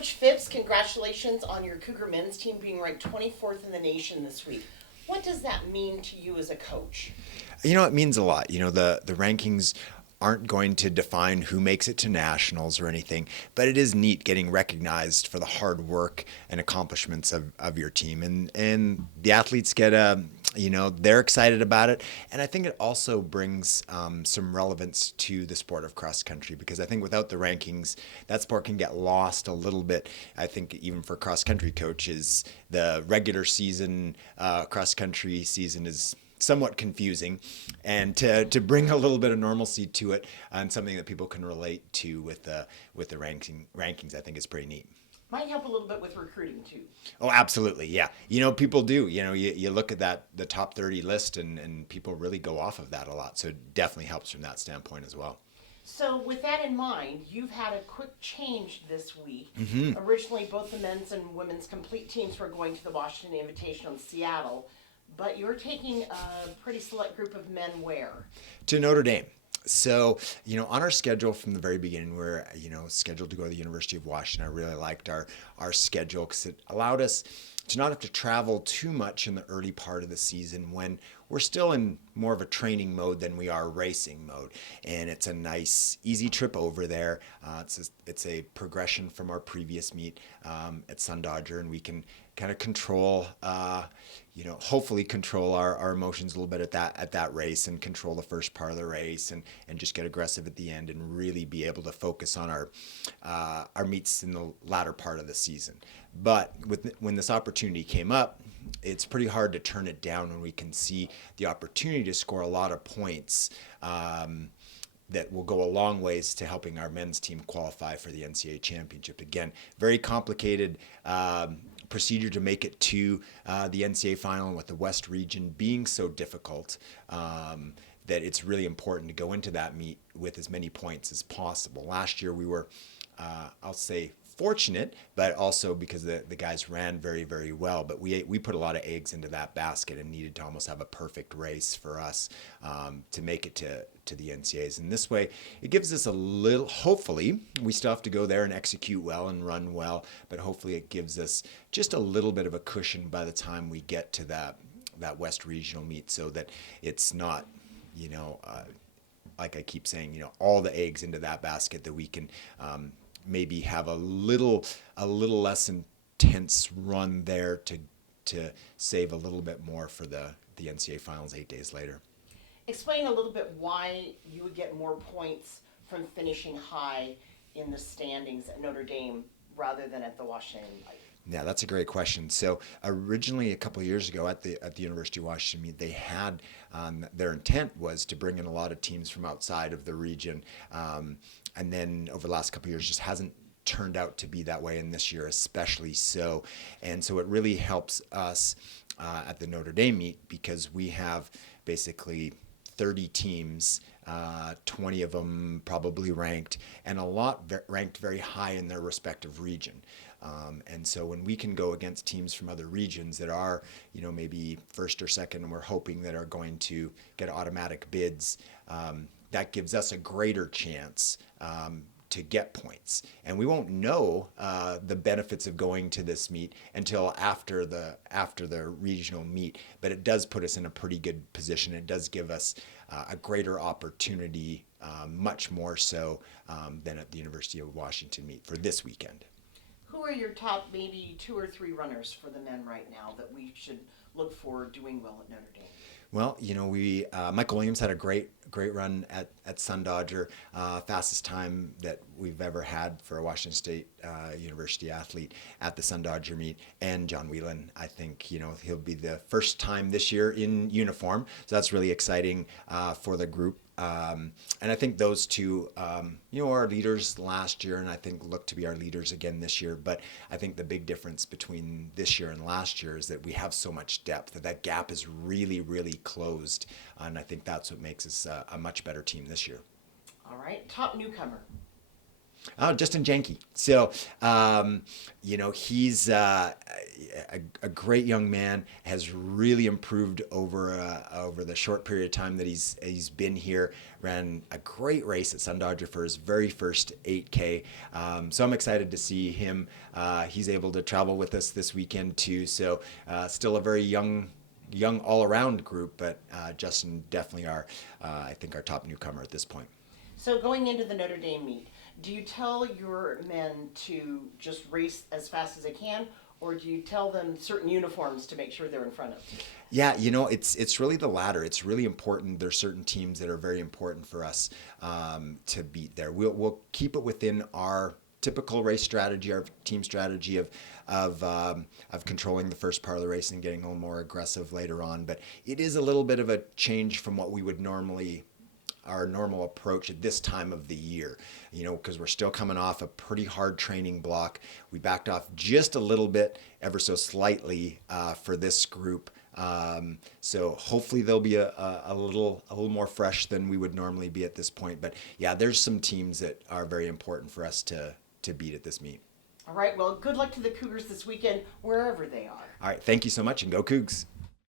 Coach Phipps, congratulations on your Cougar men's team being ranked 24th in the nation this week. What does that mean to you as a coach? It means a lot. The rankings aren't going to define who makes it to nationals or anything, but it is neat getting recognized for the hard work and accomplishments of your team. And the athletes get they're excited about it. And I think it also brings some relevance to the sport of cross country, because I think without the rankings, that sport can get lost a little bit. I think even for cross country coaches, the regular season, cross country season is somewhat confusing, and to bring a little bit of normalcy to it and something that people can relate to with the rankings, I think is pretty neat. Might help a little bit with recruiting too. Oh, absolutely, yeah. People do. You look at the top 30 list, and people really go off of that a lot. So it definitely helps from that standpoint as well. So with that in mind, you've had a quick change this week. Originally, both the men's and women's complete teams were going to the Washington Invitational in Seattle, but you're taking a pretty select group of men where? To Notre Dame. So, on our schedule from the very beginning, we're, scheduled to go to the University of Washington. I really liked our schedule because it allowed us to not have to travel too much in the early part of the season when we're still in more of a training mode than we are racing mode. And it's a nice, easy trip over there. It's a progression from our previous meet at Sun Dodger, and we can kind of control, hopefully control our emotions a little bit at that race, and control the first part of the race, and just get aggressive at the end, and really be able to focus on our meets in the latter part of the season. But when this opportunity came up, it's pretty hard to turn it down when we can see the opportunity to score a lot of points that will go a long ways to helping our men's team qualify for the NCAA championship. Again, very complicated procedure to make it to the NCAA final, and with the West region being so difficult, that it's really important to go into that meet with as many points as possible. Last year we were, I'll say, fortunate, but also because the guys ran very, very well. But we put a lot of eggs into that basket and needed to almost have a perfect race for us to make it to the NCAAs. And this way, it gives us a little, hopefully, we still have to go there and execute well and run well, but hopefully it gives us just a little bit of a cushion by the time we get to that West regional meet, so that it's not, like I keep saying, all the eggs into that basket, that we can maybe have a little less intense run there to save a little bit more for the NCAA finals 8 days later. Explain a little bit why you would get more points from finishing high in the standings at Notre Dame rather than at the Washington. Yeah, that's a great question. So originally, a couple of years ago at the University of Washington meet, they had their intent was to bring in a lot of teams from outside of the region, and then over the last couple of years, just hasn't turned out to be that way, and this year especially so. And so it really helps us at the Notre Dame meet, because we have basically 30 teams, 20 of them probably ranked, and a lot ranked very high in their respective region. And so when we can go against teams from other regions that are, maybe first or second, and we're hoping that are going to get automatic bids, that gives us a greater chance to get points. And we won't know the benefits of going to this meet until after the regional meet, but it does put us in a pretty good position. It does give us a greater opportunity, much more so than at the University of Washington meet for this weekend. Who are your top maybe 2 or 3 runners for the men right now that we should look for doing well at Notre Dame? Well, we Michael Williams had a great run at Sun Dodger, fastest time that we've ever had for a Washington State University athlete at the Sun Dodger meet. And John Whelan, I think he'll be the first time this year in uniform, so that's really exciting for the group. And I think those two, are leaders last year, and I think look to be our leaders again this year. But I think the big difference between this year and last year is that we have so much depth, that gap is really, really closed. And I think that's what makes us a much better team this year. All right, top newcomer. Oh, Justin Janke. So, he's a great young man. Has really improved over the short period of time that he's been here. Ran a great race at Sun Dodger for his very first 8K. So I'm excited to see him. He's able to travel with us this weekend too. So still a very young all-around group, but Justin definitely I think our top newcomer at this point. So going into the Notre Dame meet, do you tell your men to just race as fast as they can, or do you tell them certain uniforms to make sure they're in front of? Yeah, it's really the latter. It's really important. There's certain teams that are very important for us to beat there. We'll keep it within our typical race strategy, our team strategy of controlling the first part of the race and getting a little more aggressive later on. But it is a little bit of a change from what we would normally our normal approach at this time of the year, because we're still coming off a pretty hard training block. We backed off just a little bit, ever so slightly, for this group. So hopefully they'll be a little more fresh than we would normally be at this point. But yeah, there's some teams that are very important for us to beat at this meet. All right, well, good luck to the Cougars this weekend, wherever they are. All right, thank you so much, and go Cougs.